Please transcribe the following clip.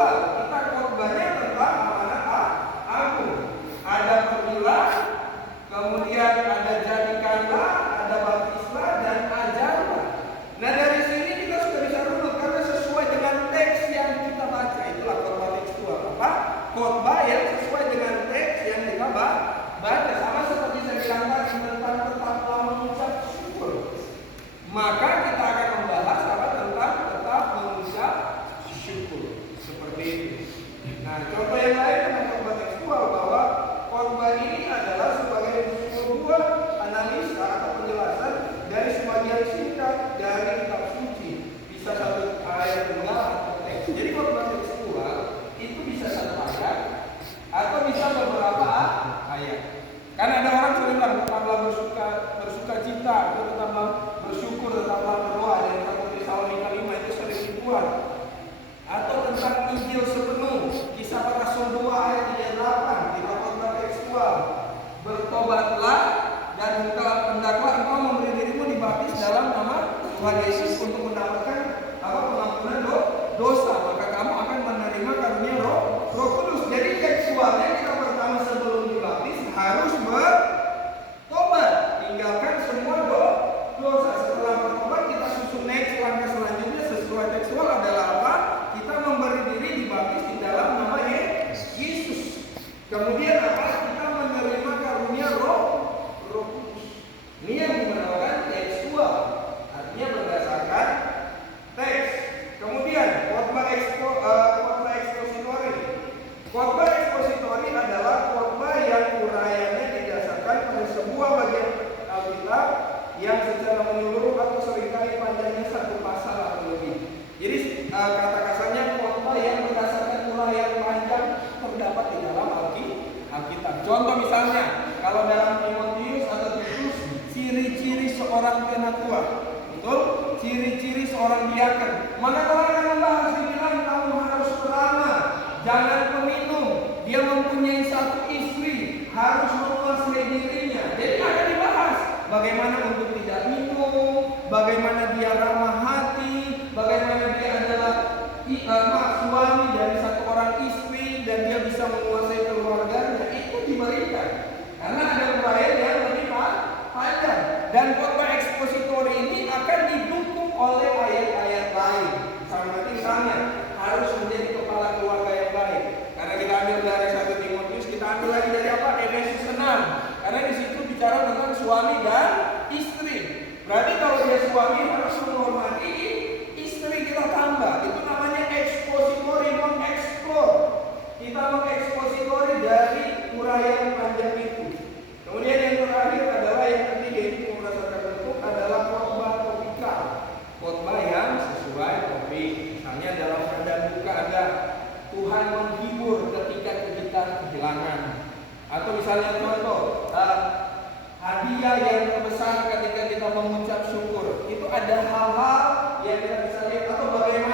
tekstual. Kita khotbahnya tentang amanat agung. Ada pergilah, kemudian ada jadikanlah, ada baptislah, dan ajarlah. Nah dari sini kita sudah bisa runut karena sesuai dengan teks yang kita baca. Itulah khotbah tekstual. Apa? Khotbah yang sesuai dengan teks yang kita baca. Sama seperti saya bilang tadi tentang tetaplah mengucap syukur. Maka kita akan membahas apa tentang tetap mengucap syukur. Seperti itu. Nah contoh yang lain tentang khotbah tekstual bahwa khotbah ini adalah sebagai sebuah analisa atau penjelasan dari sebagian singkat dari kitab suci. Bisa satu ayat tunggal atau teks. Jadi khotbah tekstual itu bisa satu ayat atau bisa beberapa ayat. Karena ada orang sering bilang tetaplah bersuka cita, atau tetaplah bersyukur, tetaplah berdoa. Yang satu Tesalonika 5 itu sering dibuat. Atau tentang Injil sepenuh, Kisah Para Rasul 2 ayat 38, kita khotbah tekstual. Bertobatlah dan hendaklah engkau memberi dirimu dibaptis dalam nama Tuhan Yesus untuk mendapatkan pengampunan dosa, maka kamu akan menerima karunia Roh Kudus. Jadi tekstualnya kita pertama sebelum dibaptis harus bertobat, tinggalkan semua dosa. Setelah bertobat kita susun next langkah selanjutnya sesuai tekstual adalah apa? Kita memberi diri dibaptis di dalam nama Yesus. Kemudian apa? Kita menerima karunia Roh Kudus. Ini yang dinamakan tekstual, artinya berdasarkan teks. Kemudian khotbah ekspositori. Khotbah ekspositori adalah khotbah yang urayanya didasarkan pada sebuah bagian Alkitab yang secara menyeluruh atau seringkali panjangnya satu pasal atau lebih. Jadi kata kasarnya khotbah yang berdasarkan uraian panjang terdapat di dalam Alkitab. Contoh misalnya, kalau dalam Timotius atau Titus, ciri-ciri seorang penatua, betul? Ciri-ciri seorang diaken. Manakala yang membahas dibilang kamu harus beramal, jangan peminum, dia mempunyai satu istri, harus menguasai dirinya. Jadi akan dibahas bagaimana untuk tidak minum, bagaimana dia ramah hati, bagaimana dia adalah suami dari satu orang istri dan dia bisa menguasai keluarganya. Itu diberikan karena ada uraian yang lebih panjang. Dan khotbah ekspositori ini akan didukung oleh ayat-ayat lain. Misalnya harus menjadi kepala keluarga yang baik. Karena kita ambil dari 1 Timotius, kita ambil lagi dari apa? Efesus 6. Karena di situ bicara tentang suami dan istri. Berarti kalau dia suami harus menghormati istri, kita tambah. Itu namanya ekspositori, mengeksplor. Kita mengekspositori dari uraian panjang itu. Kemudian yang terakhir adalah yang ketiga, itu berdasarkan bentuk adalah khotbah topikal. Khotbah yang sesuai topik. Misalnya dalam keadaan duka ada Tuhan menghibur ketika kita kehilangan. Atau misalnya contoh hadiah yang terbesar ketika kita mengucap syukur. Itu ada hal-hal yang kita bisa lihat. Atau bagaimana